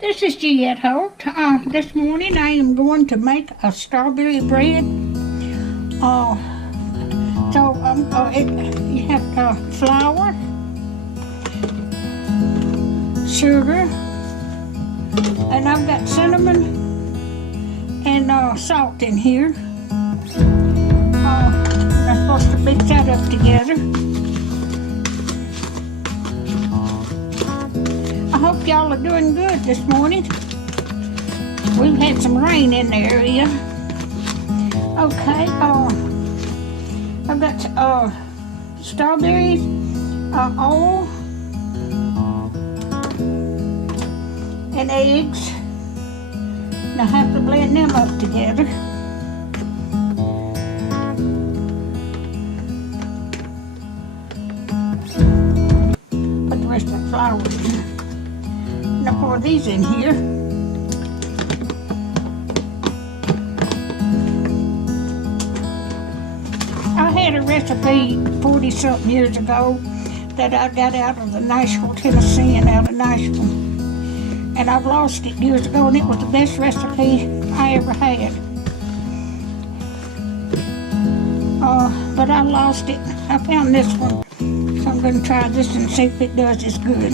This is Juliette Holt. This morning I am going to make a strawberry bread. You have flour, sugar, and I've got cinnamon and salt in here. I'm supposed to mix that up together. I hope y'all are doing good this morning. We've had some rain in the area. Okay, I've got strawberries, oil, and eggs. And I have to blend them up together. Put the rest of the flour in. Now pour these in here. I had a recipe 40-something years ago that I got out of the Nashville, Tennessee, and out of Nashville. And I've lost it years ago, and it was the best recipe I ever had. But I lost it. I found this one, so I'm going to try this and see if it does as good.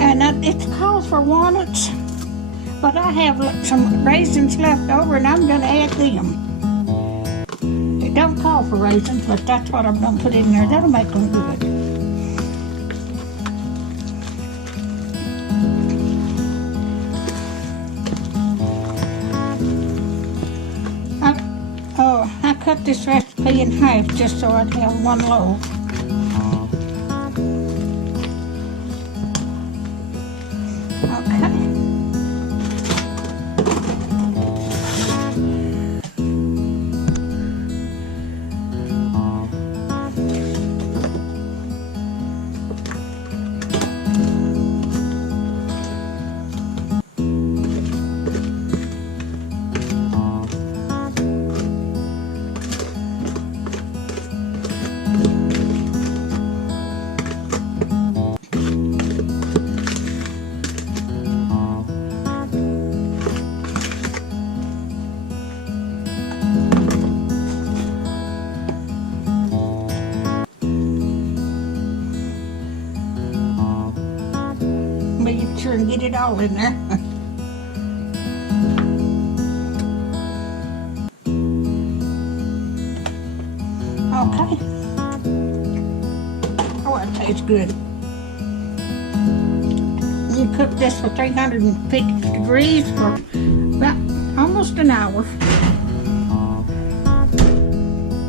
And it calls for walnuts, but I have some raisins left over, and I'm going to add them. It don't call for raisins, but that's what I'm going to put in there. That'll make them good. I cut this recipe in half just so I'd have one loaf. Make sure and get it all in there. Okay. Oh, that tastes good. You cook this for 350 degrees for about almost an hour.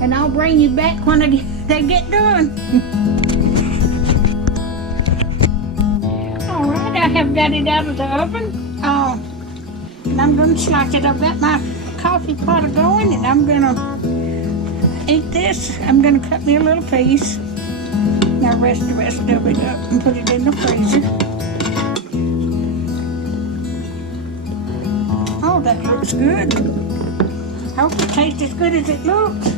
And I'll bring you back when they get done. I have got it out of the oven, and I'm going to slice it. I've got my coffee pot going, and I'm going to eat this. I'm going to cut me a little piece. Now rest the rest of it up and put it in the freezer. Oh, that looks good. I hope it tastes as good as it looks.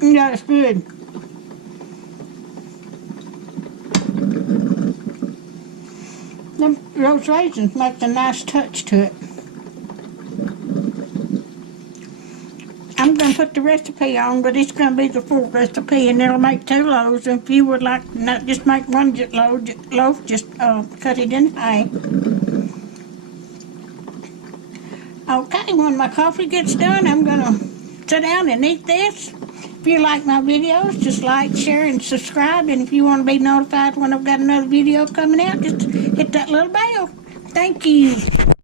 Yeah, it's good. Those raisins make a nice touch to it. I'm going to put the recipe on, but it's going to be the full recipe, and it'll make 2 loaves. If you would like to not just make one loaf, just cut it in half. Okay, when my coffee gets done, I'm going to sit down and eat this. If you like my videos, just like, share, and subscribe. And if you want to be notified when I've got another video coming out, just hit that little bell. Thank you.